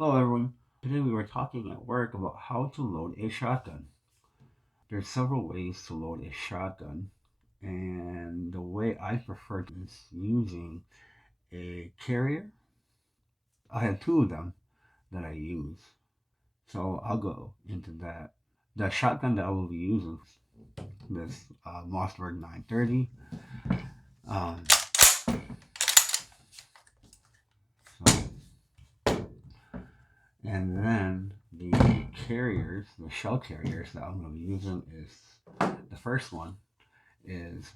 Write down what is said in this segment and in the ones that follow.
Hello everyone. Today we were talking at work about how to load a shotgun. There's several ways to load a shotgun, and the way I prefer is using a carrier. I have two of them that I use, so I'll go into that. The shotgun that I will be using is this Mossberg 930. Um, so, and then the carriers, the shell carriers that I'm going to be using is the first one is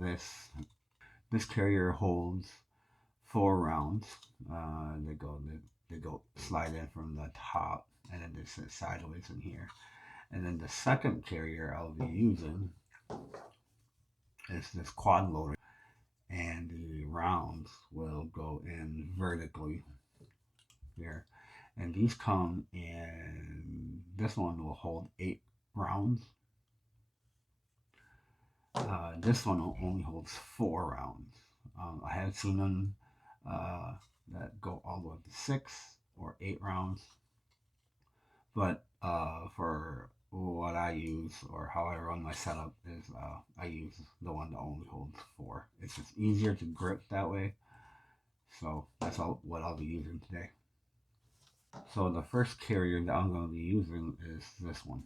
this. This carrier holds 4 rounds. They go slide in from the top, and then they sit sideways in here. And then the second carrier I'll be using is this quad loader, and the rounds will go in vertically here. And these come in. This one will hold 8 rounds. This one only holds 4 rounds. I have seen them that go all the way up to 6 or 8 rounds, but for what I use or how I run my setup is I use the one that only holds 4. It's just easier to grip that way. So that's what I'll be using today. So the first carrier that I'm going to be using is this one.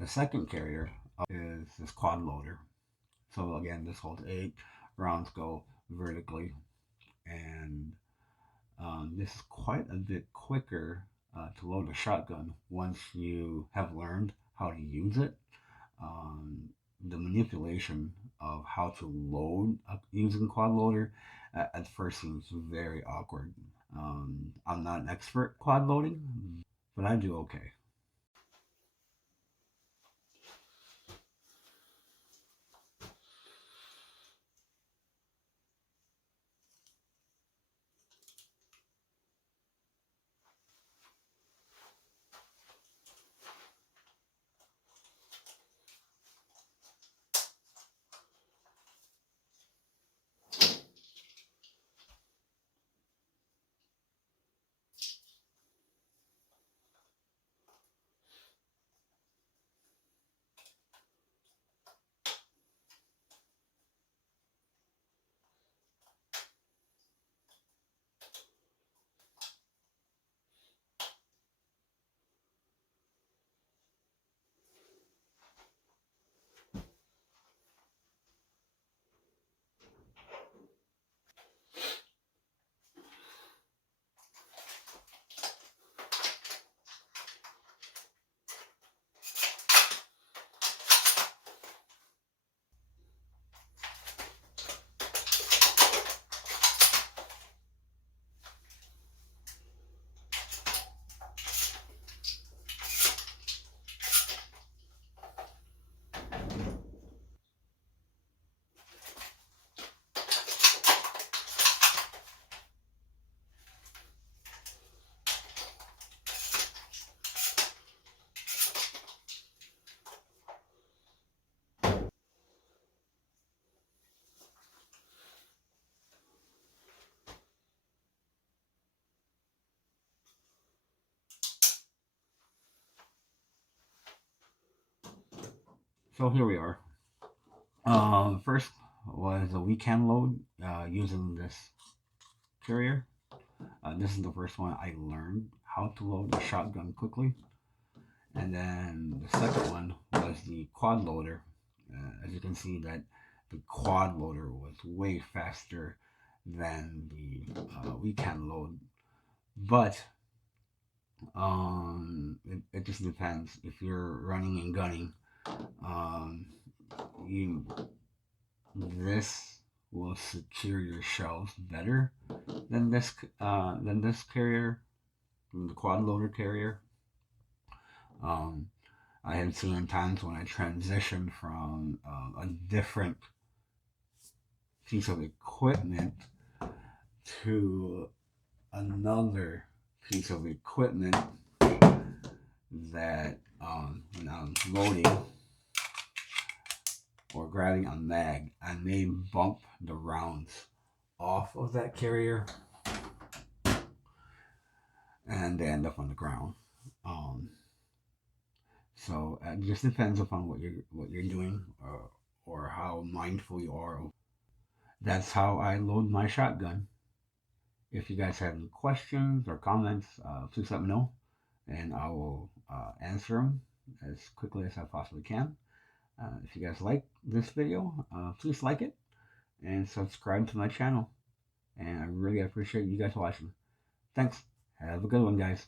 The second carrier is this quad loader. So again, this holds 8 rounds, go vertically, and this is quite a bit quicker to load a shotgun once you have learned how to use it. The manipulation of how to load using quad loader at first seems very awkward. I'm not an expert quad loading, but I do okay. So here we are. First was a weekend load using this carrier. This is the first one I learned how to load a shotgun quickly. And then the second one was the quad loader. As you can see, that the quad loader was way faster than the weekend load. But it just depends. If you're running and gunning, um, you this will secure your shells better than this carrier, the quad loader carrier. Um, I have seen times when I transitioned from a different piece of equipment to another piece of equipment that when I'm loading or grabbing a mag, I may bump the rounds off of that carrier and they end up on the ground. Um, so it just depends upon what you're doing or how mindful you are. That's how I load my shotgun. If you guys have any questions or comments, please let me know, and I will answer them as quickly as I possibly can. If you guys like this video, please like it and subscribe to my channel. And I really appreciate you guys watching. Thanks. Have a good one, guys.